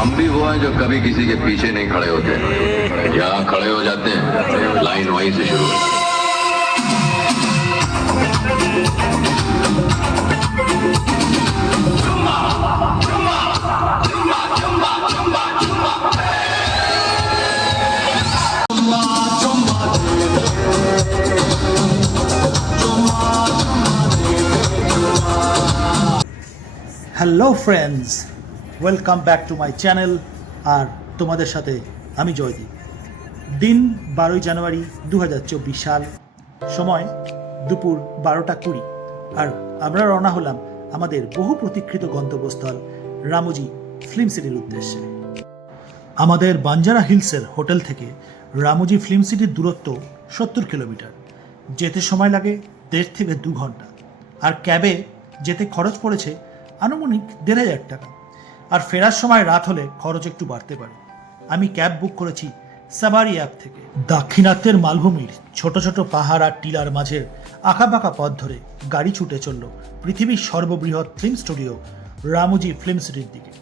हम भी वो हैं जो कभी किसी के पीछे नहीं खड़े होते, यहाँ खड़े हो जाते हैं, लाइन वहीं से शुरू होती है। Hello friends, welcome back to my channel. আর তোমাদের সাথে আমি জয়দীপ। দিন 12ই জানুয়ারি 2024 সাল, সময় দুপুর 12টা 20। আর আমরা রওনা হলাম আমাদের বহু প্রতীক্ষিত গন্তব্যস্থল রামোজি ফিল্ম সিটির উদ্দেশ্যে। আমাদের বাঞ্জারা হিলসের হোটেল থেকে রামোজি ফিল্ম সিটির দূরত্ব 70 কিলোমিটার। যেতে সময় লাগে 1.5 থেকে 2 ঘন্টা। আর ক্যাবে যেতে খরচ পড়েছে আনুমানিক 1,500 টাকা। আর ফেরার সময় রাত হলে খরচ একটু বাড়তে পারে। আমি ক্যাব বুক করেছি সাবারি অ্যাপ থেকে। দাক্ষিণাত্যের মালভূমির ছোট ছোট পাহাড় আর টিলার মাঝের আঁকাবাঁকা পথ ধরে গাড়ি ছুটে চলল পৃথিবীর সর্ববৃহৎ ফিল্ম স্টুডিও রামোজি ফিল্ম সিটির দিকে।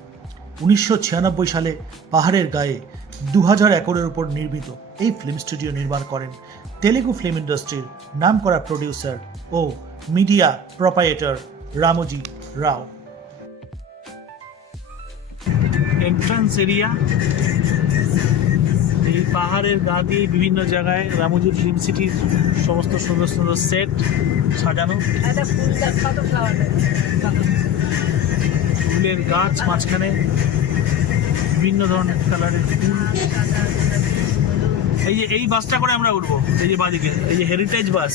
1996 সালে পাহাড়ের গায়ে 2000 একরের উপর নির্মিত এই ফিল্ম স্টুডিও নির্মাণ করেন তেলেগু ফিল্ম ইন্ডাস্ট্রির নামকরা প্রডিউসার ও মিডিয়া প্রোপাইটার রামোজি রাও। এন্ট্রান্স এরিয়া, এই পাহাড়ের গা দিয়ে বিভিন্ন জায়গায় রামোজি ফিল্ম সিটির সমস্ত সুন্দর সুন্দর সেট সাজানো। ফুলের গাছ, মাঝখানে বিভিন্ন ধরনের কালারের ফুল। এই বাসটা করে আমরা উঠবো, এই যে বাদিকে এই যে হেরিটেজ বাস,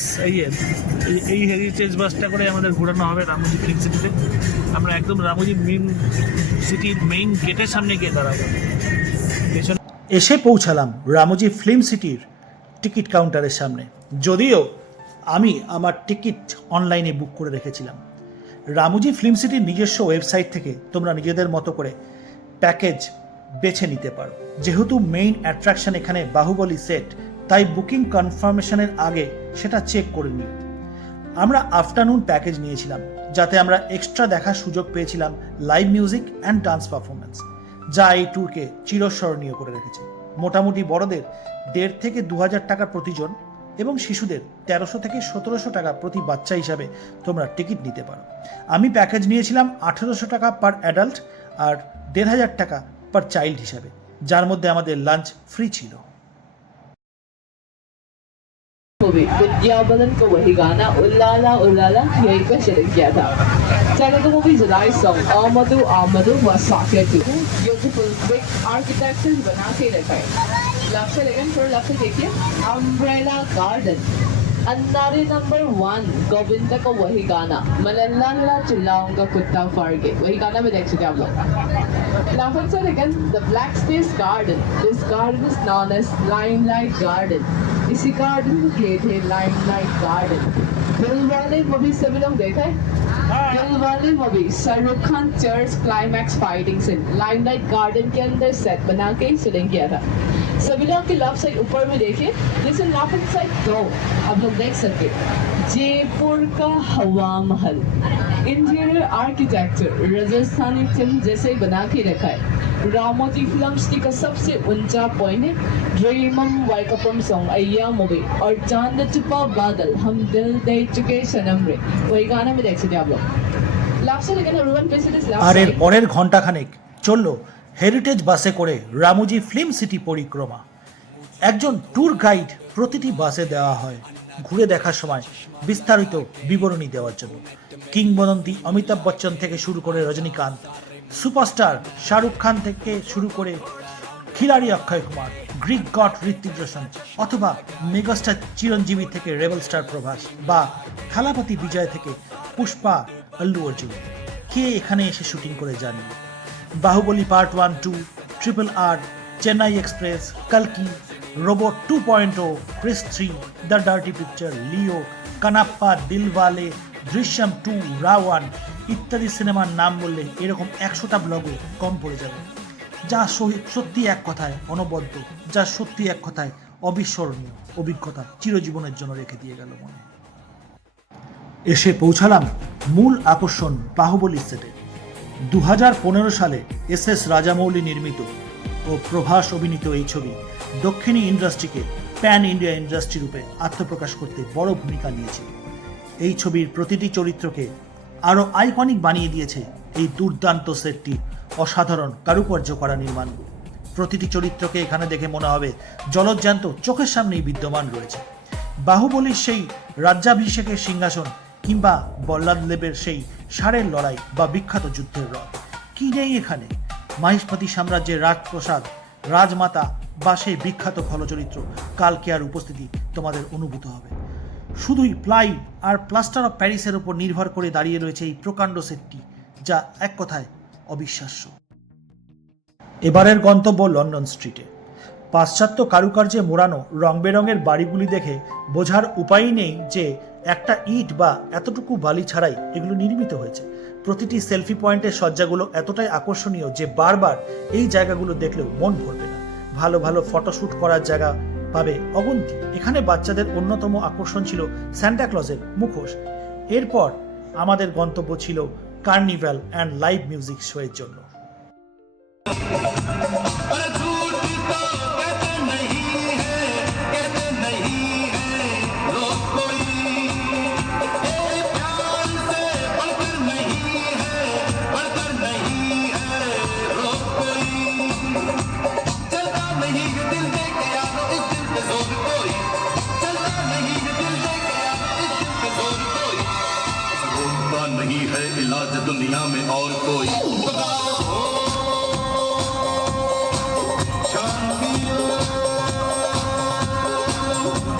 এই হেরিটেজ বাসটা করে আমাদের ঘোরানো হবে রামোজি ফিল্ম সিটিতে। আমরা একদম রামোজি মেইন সিটির মেইন গেটের সামনে গিয়ে দাঁড়াবো। এসে পৌঁছালাম রামোজি ফিল্ম সিটির টিকিট কাউন্টারের সামনে। যদিও আমি আমার টিকিট অনলাইনে বুক করে রেখেছিলাম। রামোজি ফিল্ম সিটির নিজস্ব ওয়েবসাইট থেকে তোমরা নিজেদের মতো করে প্যাকেজ বেছে নিতে পারো। যেহেতু মেইন অ্যাট্রাকশন এখানে বাহুবলী সেট, তাই বুকিং কনফার্মেশনের আগে সেটা চেক করে নিই। আমরা আফটারনুন প্যাকেজ নিয়েছিলাম, যাতে আমরা এক্সট্রা দেখার সুযোগ পেয়েছিলাম live music and dance performance, যা এই ট্যুরকে চিরস্মরণীয় করে রেখেছে। মোটামুটি বড়দের 1,500 থেকে 2,000 টাকা প্রতিজন এবং শিশুদের 1300 থেকে 1700 টাকা প্রতি বাচ্চা হিসাবে তোমরা টিকিট নিতে পারো। আমি প্যাকেজ নিয়েছিলাম 1800 টাকা পার অ্যাডাল্ট আর 1,500 টাকা পার চাইল্ড হিসাবে, যার মধ্যে আমাদের লাঞ্চ ফ্রি ছিল। विद्या बालन को वही गाना उल्लाला उल्लाला यही पे सिलेक्ट किया था। तेलुगु मूवी जुलाई सॉन्ग आमदु was Sakya too। Beautiful big architecture बना के रखा है। लव से लेकिन थोड़ा लव से देखिए, अम्ब्रेला गार्डन। अन्नारे नंबर 1 गोविंदा को वही गाना मलल्ला चिल्लाऊंगा कुत्ता फाड़ के, वही गाना में देख सकते हैं आप लोग। Lafan sir again, the Black Space Garden. This garden is known as Limelight Garden. इसी गार्डन में गए थे लाइमलाइट गार्डन। दिलवाले मूवी सभी लोग देखा है? Dilwale movie Shahrukh Khan church climax fighting scene limelight garden के अंदर सेट बना के शूटिंग किया था। सभी लोग की लेफ्ट साइड ऊपर में देखिए, जैसे लेफ्ट साइड 2 आप लोग देख सकते जयपुर का हवा महल। इंटीरियर आर्किटेक्चर राजस्थानी फिल्म जैसे ही बना के रखा है। रामोजी फिल्म सिटी का सबसे ऊंचा पॉइंट है ड्रीमम वाइकपम सॉन्ग अय्या मूवी और चांद छुपा बादल हम दिल दे चुके सनम रे, वही गाना में देख सकते हैं आप लोग। Left side again everyone please it is left আর এর পরের ঘন্টাখানেক চলল হেরিটেজ বাসে করে রামোজি ফিল্ম সিটি পরিক্রমা। একজন ট্যুর গাইড প্রতিটি বাসে দেওয়া হয় ঘুরে দেখার সময় বিস্তারিত বিবরণী দেওয়ার জন্য। কিংবদন্তি অমিতাভ বচ্চন থেকে শুরু করে রজনীকান্ত, সুপারস্টার শাহরুখ খান থেকে শুরু করে খিলাড়ি অক্ষয় কুমার, গ্রিক গড ঋত্বিক রোশন, অথবা মেগাস্টার চিরঞ্জীবী থেকে রেবেল স্টার প্রভাস, বা থালাপতি বিজয় থেকে পুষ্পা আল্লু অর্জুন, কে এখানে এসে শুটিং করে জানি। Baahubali part 1, 2, RRR, Chennai express, কালকি, robot 2.0, Krrish 3, the dirty picture, Leo, Kannappa, Dilwale, Drishyam 2, Raavan ইত্যাদি সিনেমার নাম বললে এরকম 100টা ব্লগও কম পড়ে যাবে। যা সত্যি এক কথায় অনবদ্য, যা সত্যি এক কথায় অবিস্মরণীয় অভিজ্ঞতা চিরজীবনের জন্য রেখে দিয়ে গেল মনে। এসে পৌঁছালাম মূল আকর্ষণ বাহুবলী সেটে। 2015 সালে এস রাজামৌলি নির্মিত ও প্রভাস অভিনীত এই ছবি দক্ষিণী ইন্ডাস্ট্রিকে প্যান ইন্ডিয়া ইন্ডাস্ট্রি রূপে আত্মপ্রকাশ করতে বড় ভূমিকা নিয়েছে। এই ছবির প্রতিটি চরিত্রকে আরও আইকনিক বানিয়ে দিয়েছে এই দুর্দান্ত সেটটি অসাধারণ কারুকার্য করা নির্মাণ। প্রতিটি চরিত্রকে এখানে দেখে মনে হবে জলজ্যান্ত চোখের সামনেই বিদ্যমান রয়েছে। বাহুবলীর সেই রাজ্যাভিষেকের সিংহাসন কিংবা বল্লাদ লেবের সেই ষাঁড়ের লড়াই বা বিখ্যাত যুদ্ধের রথ, কি নেই এখানে? মাহিষ্মতি সাম্রাজ্যের রাজপ্রসাদ, রাজমাতা বা সেই বিখ্যাত খলচরিত্র কালকেয়ার উপস্থিতি তোমাদের অনুভূত হবে। শুধুই প্লাই আর প্লাস্টার অফ প্যারিসের উপর নির্ভর করে দাঁড়িয়ে রয়েছে এই প্রকাণ্ড সেটটি, যা এক কথায় অবিশ্বাস্য। এবারের গন্তব্য লন্ডন স্ট্রিটে। পাশ্চাত্য কারুকার্যে মোড়ানো রং বেরঙের বাড়িগুলি দেখে বোঝার উপায়ই নেই যে একটা ইট বা এতটুকু বালি ছাড়াই এগুলো নির্মিত হয়েছে। প্রতিটি সেলফি পয়েন্টের সজ্জাগুলো এতটাই আকর্ষণীয় যে বারবার এই জায়গাগুলো দেখলেও মন ভরবে না। ভালো ভালো ফটোশ্যুট করার জায়গা পাবে অগন্তি। এখানে বাচ্চাদের অন্যতম আকর্ষণ ছিল সান্টা ক্লজের মুখোশ। এরপর আমাদের গন্তব্য ছিল carnival and live music show এর জন্য। नहीं है इलाज दुनिया में और कोई। शांति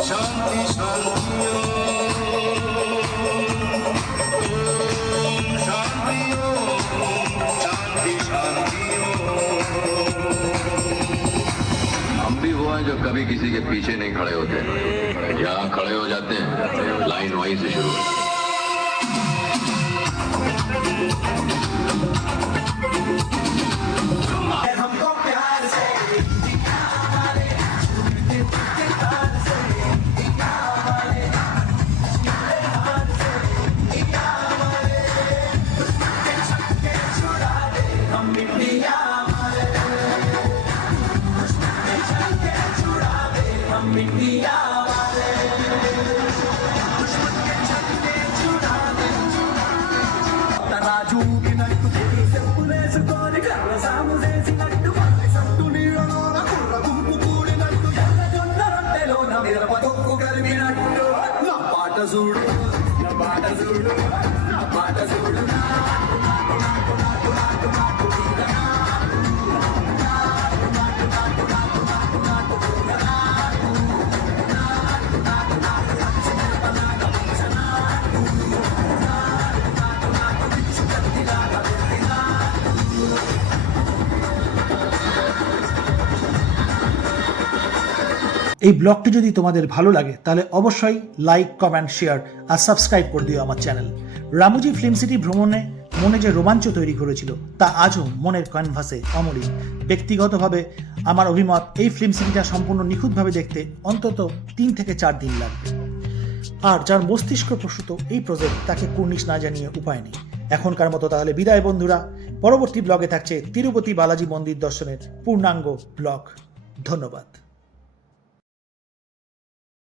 शांति शांति शांति शांति। हम भी वो हैं जो कभी किसी के पीछे नहीं खड़े होते, जहाँ खड़े हो जाते हैं लाइन वहीं से शुरू होती है। এই ব্লগটি যদি তোমাদের ভালো লাগে তাহলে অবশ্যই লাইক, কমেন্ট, শেয়ার আর সাবস্ক্রাইব করে দিও আমার চ্যানেল। রামুজি ফিল্ম সিটি ভ্রমণে মনে যে রোমাঞ্চ তৈরি করেছিল তা আজও মনের ক্যানভাসে অমলিন। ব্যক্তিগতভাবে আমার অভিমত, এই ফিল্ম সিটিটা সম্পূর্ণ নিখুঁতভাবে দেখতে অন্তত 3 থেকে 4 দিন লাগবে। আর যার মস্তিষ্ক প্রসূত এই প্রজেক্ট তাকে কুর্নিশ না জানিয়ে উপায় নেই। এখনকার মতো তাহলে বিদায় বন্ধুরা। পরবর্তী ব্লগে থাকছে তিরুপতি বালাজি মন্দির দর্শনের পূর্ণাঙ্গ ব্লগ। ধন্যবাদ।